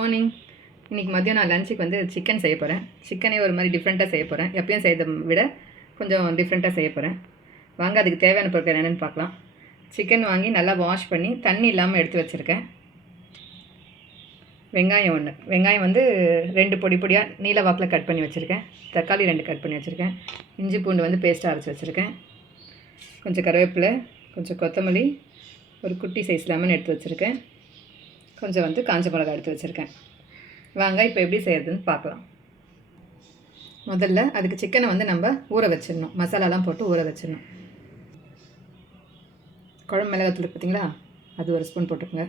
Morning. இன்றைக்கி மதியம் நான் லஞ்சுக்கு வந்து சிக்கன் செய்ய போகிறேன். சிக்கனே ஒரு மாதிரி டிஃப்ரெண்ட்டாக செய்ய போகிறேன். எப்பயும் செய்யறதை விட கொஞ்சம் டிஃப்ரெண்ட்டாக செய்ய போகிறேன். வாங்க அதுக்கு தேவையான பொருட்கள் என்னென்னு பார்க்கலாம். சிக்கன் வாங்கி நல்லா வாஷ் பண்ணி தண்ணி இல்லாமல் எடுத்து வச்சுருக்கேன். வெங்காயம் ஒன்று, வெங்காயம் வந்து 2 பொடி பொடியாக நீல வாக்கில் கட் பண்ணி வச்சுருக்கேன். தக்காளி 2 கட் பண்ணி வச்சுருக்கேன். இஞ்சி பூண்டு வந்து பேஸ்ட்டாக அரைச்சி வச்சுருக்கேன். கொஞ்சம் கருவேப்பிலை, கொஞ்சம் கொத்தமல்லி, ஒரு குட்டி சைஸ் லெமன் எடுத்து வச்சுருக்கேன். கொஞ்சம் வந்து காஞ்ச மிளகாய் எடுத்து வச்சுருக்கேன். வாங்க இப்போ எப்படி செய்கிறதுன்னு பார்க்கலாம். முதல்ல அதுக்கு சிக்கனை வந்து நம்ம ஊற வச்சிடணும். மசாலாலாம் போட்டு ஊற வச்சிடணும். குழம்பு மிளகாத்தூள் பார்த்தீங்களா, அது 1 ஸ்பூன் போட்டுக்கோங்க.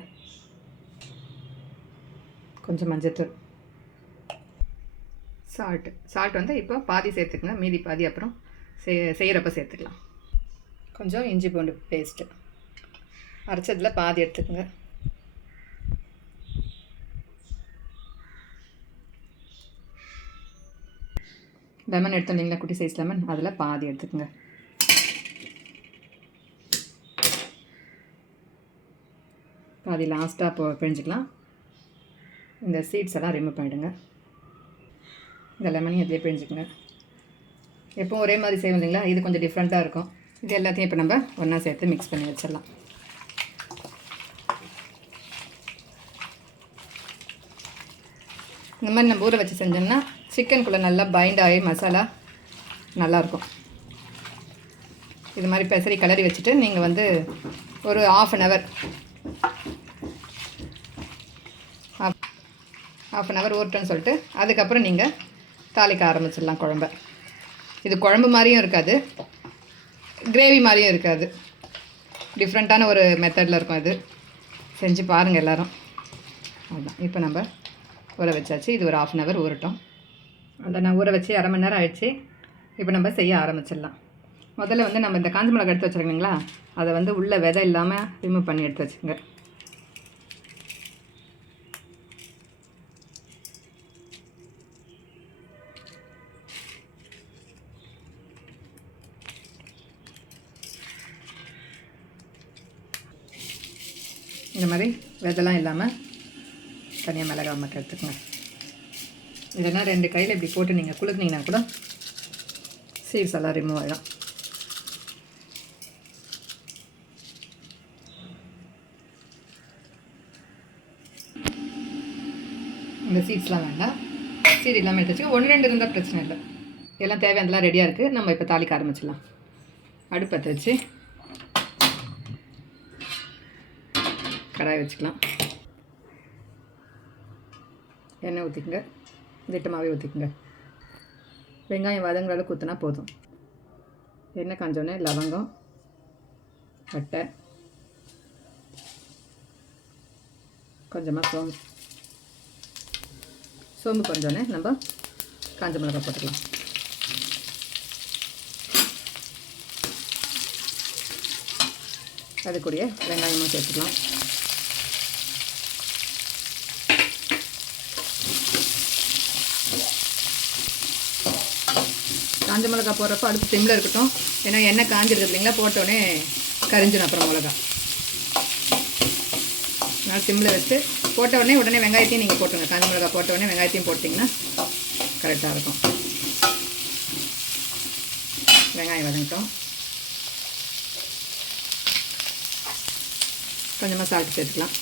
கொஞ்சம் மஞ்சத்தூள், சால்ட் வந்து இப்போ பாதி சேர்த்துக்குங்க, மீதி பாதி அப்புறம் செய்கிறப்ப சேர்த்துக்கலாம். கொஞ்சம் இஞ்சி பூண்டு பேஸ்ட்டு அரைச்சதில் பாதி எடுத்துக்கோங்க. லெமன் எடுத்துருந்தீங்களா, குட்டி சைஸ் லெமன், அதில் பாதி எடுத்துக்கோங்க. பாதி லாஸ்ட்டாக பிழிஞ்சிக்கலாம். இந்த சீட்ஸ் எல்லாம் ரிமூவ் பண்ணிவிடுங்க. இந்த லெமனையும் அதிலே பிழிஞ்சிக்கோங்க. எப்போவும் ஒரே மாதிரி செய்வோம் இல்லைங்களா, இது கொஞ்சம் டிஃப்ரெண்ட்டாக இருக்கும். இது எல்லாத்தையும் இப்போ நம்ம ஒன்றா சேர்த்து மிக்ஸ் பண்ணி வச்சிடலாம். இந்த மாதிரி நம்ம ஊற வச்சு செஞ்சோம்னா சிக்கனுக்குள்ளே நல்லா பைண்ட் ஆகி மசாலா நல்லாயிருக்கும். இது மாதிரி பெசரி கிளறி வச்சுட்டு நீங்கள் வந்து ஒரு ½ அன் ஹவர் ஊறட்டுன்னு சொல்லிட்டு அதுக்கப்புறம் நீங்கள் தாளிக்க ஆரம்பிச்சிடலாம் குழம்ப. இது குழம்பு மாதிரியும் இருக்காது, கிரேவி மாதிரியும் இருக்காது. டிஃப்ரெண்ட்டான ஒரு மெத்தடில் இருக்கும். இது செஞ்சு பாருங்கள் எல்லோரும். அதுதான் இப்போ நம்ம ஊற வச்சாச்சு. இது ஒரு ½ அன் ஹவர் ஊறட்டும். அதை நான் ஊற வச்சு அரை மணி நேரம் ஆயிடுச்சு. இப்போ நம்ம செய்ய ஆரம்பிச்சிடலாம். முதல்ல வந்து நம்ம இந்த காஞ்ச மிளகாய் எடுத்து வச்சுருக்கீங்களா, அதை வந்து உள்ள விதை இல்லாமல் ரிமூவ் பண்ணி எடுத்து வச்சுங்க. இந்த மாதிரி விதெல்லாம் இல்லாமல் தனியாக மிளகாய் மட்டும் எடுத்துக்கோங்க. இதெல்லாம் 2 கையில் இப்படி போட்டு நீங்கள் குளுக்குனீங்கன்னா கூட சீட்ஸ் எல்லாம் ரிமூவ் ஆகிடும். இந்த சீட்ஸ்லாம் வேண்டாம், சீட் இல்லாமல் எடுத்து வச்சு 1-2 இருந்தால் பிரச்சனை இல்லை. எல்லாம் தேவையானதெல்லாம் ரெடியாக இருக்குது. நம்ம இப்போ தாளிக்க ஆரம்பிச்சிடலாம். அடுப்பத்தை வச்சு கடாய் வச்சுக்கலாம். எண்ணெய் ஊற்றிக்குங்க, திட்டமாகவே ஊற்றிக்குங்க. வெங்காயம் வதங்குற அளவுக்கு ஊற்றினா போதும். எண்ணெய் காஞ்சோடனே லவங்கம், பட்டை, கொஞ்சமாக சோம்பு கொஞ்சோடனே நம்ம காஞ்ச மிளகாய் போட்டுக்கலாம். அது கூடயே வெங்காயமும் சேர்த்துக்கலாம். காஞ்ச மிளகா போடுறப்போ அடுப்பு சிம்மில் இருக்கட்டும். ஏன்னா எண்ணெய் காஞ்சிருக்கு இல்லைங்களா, போட்டோடனே கரிஞ்சிடும் அப்புறம் மிளகா. நான் சிம்மில் வச்சு உடனே வெங்காயத்தையும் நீங்கள் போட்டுருங்க. காஞ்ச மிளகா போட்டோடனே வெங்காயத்தையும் போட்டிங்கன்னா கரெக்டாக இருக்கும். வெங்காயம் வதங்கட்டும். கொஞ்சமாக சால்ட் சேர்த்துக்கலாம்.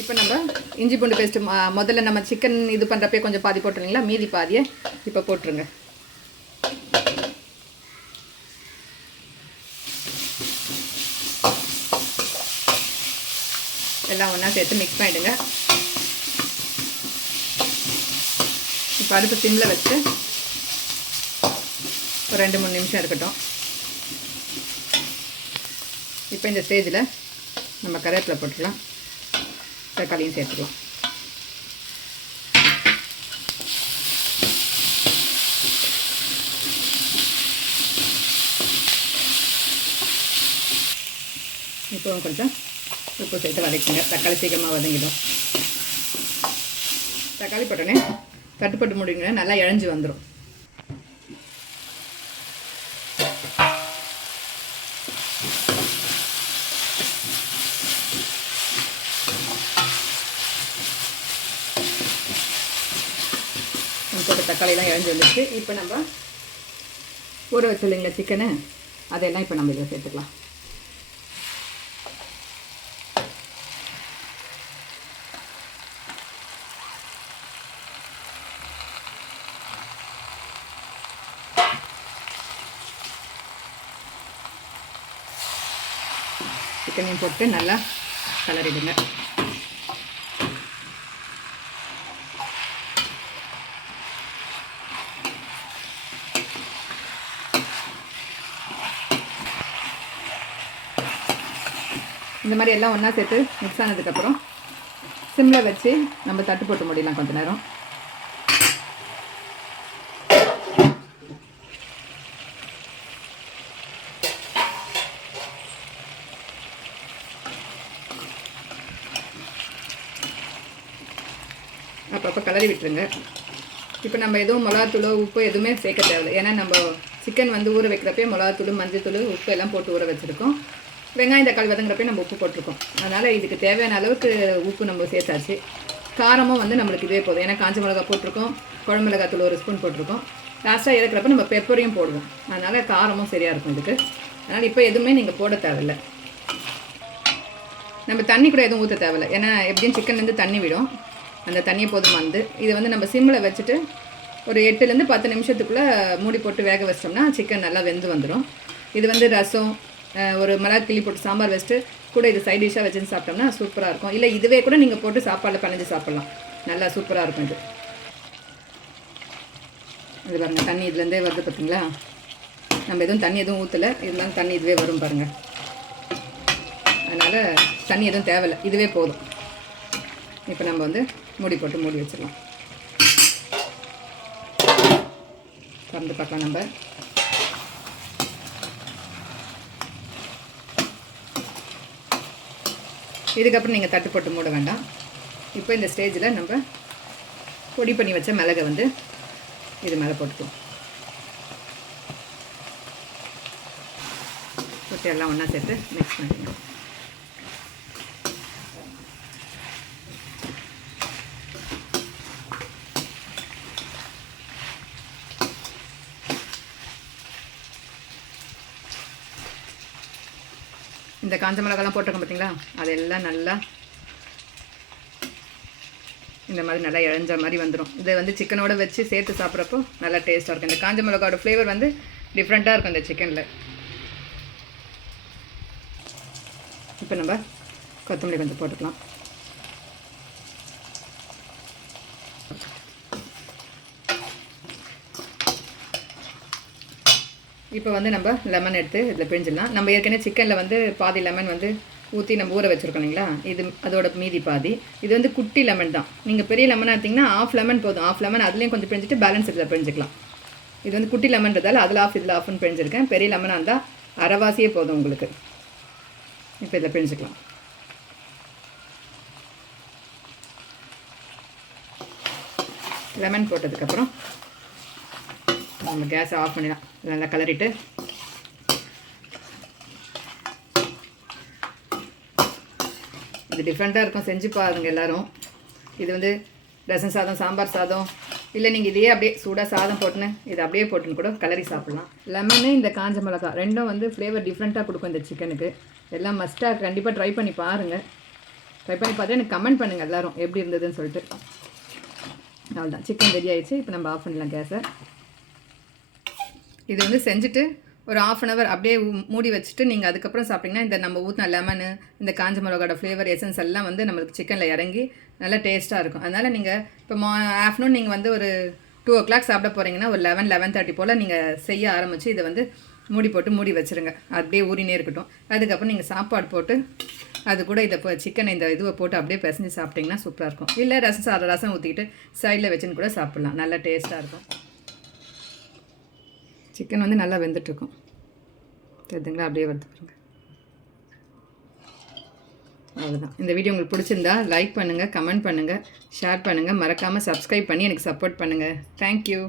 இப்போ நம்ம இஞ்சி பூண்டு பேஸ்ட்டு முதல்ல நம்ம சிக்கன் இது பண்ணுறப்பே கொஞ்சம் பாதி போட்டுருங்களா, மீதி பாதியை இப்போ போட்டுருங்க. எல்லாம் ஒன்றா சேர்த்து மிக்ஸ் பண்ணிவிடுங்க. இப்போ அடுப்பு சிம்மில் வச்சு ஒரு 2-3 நிமிஷம் இருக்கட்டும். இப்போ இந்த ஸ்டேஜில் நம்ம கருவேப்பிலை போட்டுக்கலாம், தக்காளியும் சேர்த்துக்கலாம். இப்போ கொஞ்சம் உப்பு சேர்த்து வதக்குங்க. தக்காளி சீக்கிரமாக வதங்கிடும். தக்காளி போட்டோன்னே தட்டுப்பட்டு முடியுங்க, நல்லா இழஞ்சி வந்துடும். தக்காளியெல்லாம் இழஞ்சி வந்துடுச்சு. இப்போ நம்ம ஊற வச்சுருந்தீங்களா சிக்கனு, அதெல்லாம் இப்போ நம்ம இதில் சேர்த்துக்கலாம். சிக்கனையும் போட்டு நல்லா கலரிடுங்க. இந்த மாதிரி எல்லாம் ஒன்றா சேர்த்து மிக்ஸ் ஆனதுக்கப்புறம் சிம்மில் வச்சு நம்ம தட்டு போட்டு முடியலாம் கொஞ்ச நேரம். அப்பப்போ கலரி விட்டுருங்க. இப்போ நம்ம எதுவும் மிளகாத்தூளோ உப்பு எதுவுமே சேர்க்க தேவையில்லை. ஏன்னா நம்ம சிக்கன் வந்து ஊற வைக்கிறப்பே மிளகாத்தூள், மஞ்சத்தூள், உப்பு எல்லாம் போட்டு ஊற வச்சுருக்கோம். வெங்காயம் தக்காளி வதங்குறப்பே நம்ம உப்பு போட்டிருக்கோம். அதனால் இதுக்கு தேவையான அளவுக்கு உப்பு நம்ம சேர்த்தாச்சு. காரமும் வந்து நம்மளுக்கு இதே போதும். ஏன்னா காஞ்ச மிளகா போட்டிருக்கோம், குழம்பு மிளகாத்தூள் 1 ஸ்பூன் போட்டிருக்கோம். லாஸ்ட்டாக இறக்குறப்ப நம்ம பெப்பரையும் போடுவோம். அதனால் காரமும் சரியாக இருக்கும் இதுக்கு. அதனால் இப்போ எதுவுமே நீங்கள் போட தேவையில்லை. நம்ம தண்ணி கூட எதுவும் ஊற்ற தேவையில்லை. ஏன்னா எப்படியும் சிக்கன்லேருந்து தண்ணி விடும். அந்த தண்ணியை போதும் வந்து இது வந்து நம்ம சிம்மில் வச்சுட்டு ஒரு 8லேருந்து 10 நிமிஷத்துக்குள்ளே மூடி போட்டு வேக வச்சிட்டோம்னா சிக்கன் நல்லா வெந்து வந்துடும். இது வந்து ரசம், ஒரு மிளகு கிள்ளி போட்டு சாம்பார் வச்சுட்டு கூட இது சைட் டிஷ்ஷாக வச்சுன்னு சாப்பிட்டோம்னா சூப்பராக இருக்கும். இல்லை இதுவே கூட நீங்கள் போட்டு சாப்பாடில் பிணைஞ்சு சாப்பிட்லாம். நல்லா சூப்பராக இருக்கும் இது. இது பாருங்கள், தண்ணி இதுலேருந்தே வருது பார்த்தீங்களா? நம்ம எதுவும் தண்ணி எதுவும் ஊற்றலை, இதெல்லாம் தண்ணி இதுவே வரும் பாருங்கள். அதனால் தண்ணி எதுவும் தேவையில்லை, இதுவே போதும். இப்போ நம்ம வந்து மூடி போட்டு மூடி வச்சிடலாம். திறந்து பார்க்கலாம் நம்ம. இதுக்கப்புறம் நீங்கள் தட்டு போட்டு மூட வேண்டாம். இப்போ இந்த ஸ்டேஜில் நம்ம பொடி பண்ணி வச்ச மிளகை வந்து இது மேலே போட்டுக்குவோம். போட்டு எல்லாம் ஒன்றா சேர்த்து மிக்ஸ் பண்ணிக்கலாம். இந்த காஞ்ச மிளகாலாம் போட்டிருக்கோம் பார்த்தீங்களா, அதெல்லாம் நல்லா இந்த மாதிரி நல்லா இழஞ்ச மாதிரி வந்துடும். இதை வந்து சிக்கனோட வச்சு சேர்த்து சாப்பிட்றப்போ நல்லா டேஸ்ட்டாக இருக்கும். இந்த காஞ்ச மிளகாவோட ஃப்ளேவர் வந்து டிஃப்ரெண்ட்டாக இருக்கும் இந்த சிக்கனில். இப்போ நம்ம கொத்தமல்லி கொஞ்சம் போட்டுக்கலாம். இப்போ வந்து நம்ம லெமன் எடுத்து இதில் பிழிஞ்சிடலாம். நம்ம ஏற்கனவே சிக்கனில் வந்து பாதி லெமன் வந்து ஊற்றி நம்ம ஊற வச்சுருக்கோம் இல்லைங்களா, இது அதோட மீதி பாதி. இது வந்து குட்டி லெமன் தான். நீங்கள் பெரிய லெமனாக எடுத்திங்கன்னா ஆஃப் லெமன் போதும். ஆஃப் லெமன் அதுலேயும் கொஞ்சம் பிழிஞ்சிட்டு பேலன்ஸ் இதில் பிழிஞ்சிக்கலாம். இது வந்து குட்டி லெமன்றதால் அதில் ஆஃப் இதில் ஆஃப்னு பிழிஞ்சிருக்கேன். பெரிய லெமனாக இருந்தால் அரைவாசியே போதும் உங்களுக்கு. இப்போ இதில் பிழிஞ்சிக்கலாம். லெமன் போட்டதுக்கப்புறம் நம்ம கேஸை ஆஃப் பண்ணிடலாம். நல்லா கலரிட்டு இது டிஃப்ரெண்ட்டாக இருக்கும், செஞ்சு பாருங்க எல்லோரும். இது வந்து ரசம் சாதம், சாம்பார் சாதம், இல்லை நீங்கள் இதையே அப்படியே சூடாக சாதம் போட்டுன்னு இதை அப்படியே போட்டுன்னு கூட கலரி சாப்பிட்லாம். லெமனு இந்த காஞ்ச மிளகா ரெண்டும் வந்து ஃப்ளேவர் டிஃப்ரெண்ட்டாக கொடுக்கும் இந்த சிக்கனுக்கு. எல்லாம் மஸ்ட்டாக கண்டிப்பாக ட்ரை பண்ணி பாருங்கள். ட்ரை பண்ணி பார்த்து எனக்கு கமெண்ட் பண்ணுங்கள் எல்லோரும் எப்படி இருந்ததுன்னு சொல்லிட்டு. அவ்வளோதான், சிக்கன் ரெடி ஆகிடுச்சு. இப்போ நம்ம ஆஃப் பண்ணலாம் கேஸை. இது வந்து செஞ்சுட்டு ஒரு 1/2 அன் ஹவர் அப்படியே மூடி வச்சுட்டு நீங்கள் அதுக்கப்புறம் சாப்பிட்டிங்கன்னா இந்த நம்ம ஊற்றின லெமனு, இந்த காஞ்ச மிளகாவோட ஃப்ளேவர் எசன்ஸ் எல்லாம் வந்து நம்மளுக்கு சிக்கனில் இறங்கி நல்லா டேஸ்ட்டாக இருக்கும். அதனால் நீங்கள் இப்போ ஆஃப்டர்நூன் நீங்கள் வந்து ஒரு 2 o'clock சாப்பிட போகிறீங்கன்னா ஒரு 11-11:30 போல் நீங்கள் செய்ய ஆரம்பித்து இதை வந்து மூடி போட்டு மூடி வச்சுருங்க. அப்படியே ஊறினே இருக்கட்டும். அதுக்கப்புறம் நீங்கள் சாப்பாடு போட்டு அது கூட இதை இப்போ சிக்கனை இந்த இதுவை போட்டு அப்படியே பிசைஞ்சு சாப்பிட்டிங்கன்னா சூப்பராக இருக்கும். இல்லை ரசம் ஊற்றிக்கிட்டு சைடில் வச்சுன்னு கூட சாப்பிட்லாம். நல்லா டேஸ்ட்டாக இருக்கும். சிக்கன் வந்து நல்லா வெந்துட்டுருக்கும் தெரியுதுங்களா, அப்படியே வந்து பாருங்க. அவ்வளோதான். இந்த வீடியோ உங்களுக்கு பிடிச்சிருந்தா லைக் பண்ணுங்கள், கமெண்ட் பண்ணுங்கள், ஷேர் பண்ணுங்கள், மறக்காமல் சப்ஸ்கிரைப் பண்ணி எனக்கு சப்போர்ட் பண்ணுங்கள். தேங்க்யூ.